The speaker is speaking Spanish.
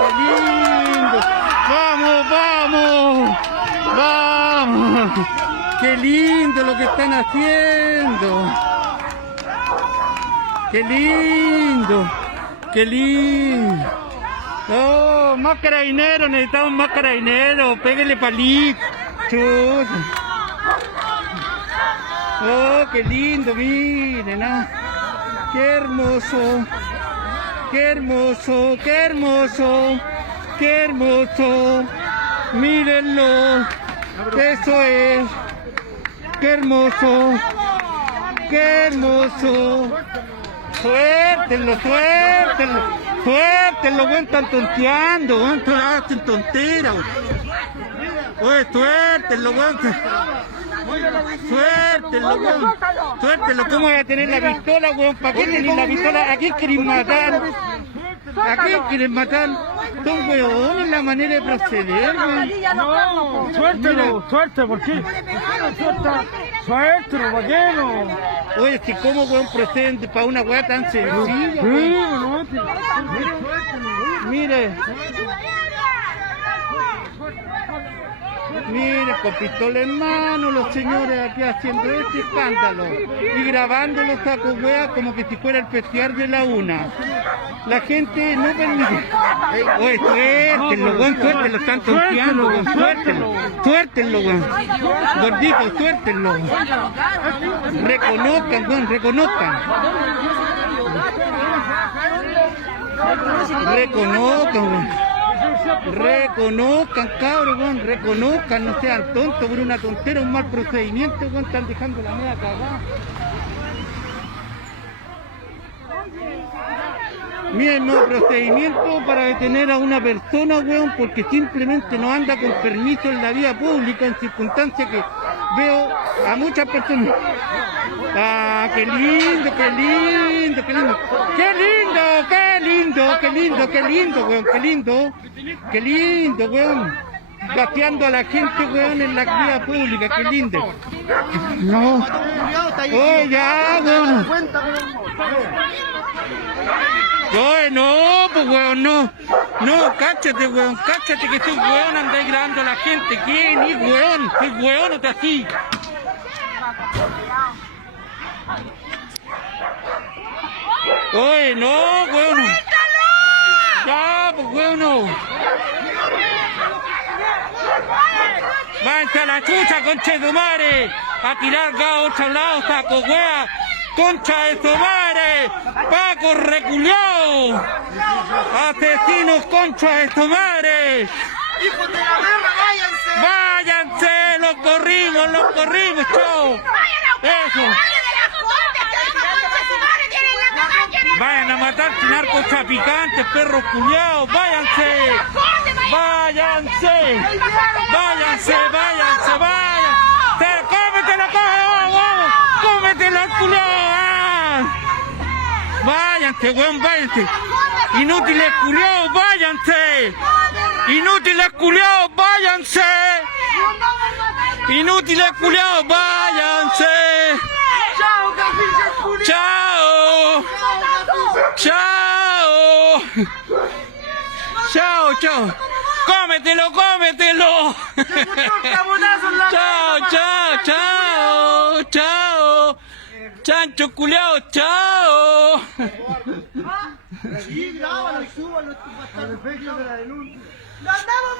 qué lindo. Vamos, vamos, vamos. Qué lindo lo que están haciendo. Qué lindo, qué lindo. Oh, más carabineros, necesitamos más carabineros. Péguenle palito. Oh, qué lindo, miren, ¿ah? Qué hermoso, qué hermoso, qué hermoso, qué hermoso. Mírenlo, eso es. Qué hermoso, qué hermoso. Suéltenlo, suéltenlo, suéltenlo, weón, están tonteando, weón, hacen tonteras. Oye, suéltenlo, weón. Suéltenlo, weón. Suéltenlo, ¿cómo voy a tener la pistola, weón? ¿Para qué tenéis la pistola? ¿A quién quieren matar? ¿A quién quieren matar? Son weones la manera de proceder, weón. No, suéltelo, suelte, ¿por qué? Suéltelo, ¿por qué no? Oye, si cómo weón proceden para una weá tan sencilla, weón. Mire. Mire, con pistola en mano, los señores aquí haciendo este escándalo y grabando los sacos weas como que si fuera el festival de la una. La gente no permite. Oye, suéltenlo, weón, suéltenlo, están tonteando, weón, suéltenlo, suéltenlo, weón. Gordito, suéltenlo. Reconozcan, weón, reconozcan. Reconozcan, weón. Reconozcan, cabros, weón, reconozcan, no sean tontos por una tontera, un mal procedimiento, weón, están dejando la media cagada. Miren, no procedimiento para detener a una persona, weón, porque simplemente no anda con permiso en la vía pública, en circunstancias que veo a muchas personas. Ah, qué lindo, qué lindo, qué lindo. Qué lindo, qué lindo, qué lindo, qué lindo, weón, qué lindo. Qué lindo, weón. Gasteando a la gente, weón, en la vía pública, qué lindo. No. Oh, ya, weón. Oye, no, pues weón, no. No, cáchate, weón, cáchate que soy weón, andáis grabando a la gente. ¿Quién? ¿Y weón? ¿Soy weón o te así? Oye, no, weón. Ya, pues weón, no. Váyanse a la chucha, concha de tu madre. A tirar gas a otro lado, saco wea. Concha de tu madre. Paco reculeado. Asesinos, concha de tu madre. ¡Hijos de la perra, váyanse! Váyanse, los corrimos, chao. Eso. Vayan a matar narcotraficantes, perros culiados, váyanse. Váyanse. Váyanse, váyanse, váyanse. ¡Cómetelo, cómetelo, culiao! Váyanse, weón, váyanse. Inútiles culiados, váyanse. Inútiles culiados, váyanse. Inútiles culiados, váyanse. ¡Chao, capiche culiao! Chao. Chao. Chao, chao. Cómetelo, cómetelo. Chao, chao, chao. Chao. Chancho culiao, chao. Sí, grábalo y súbalo, tu bastardo. ¡Lo andamos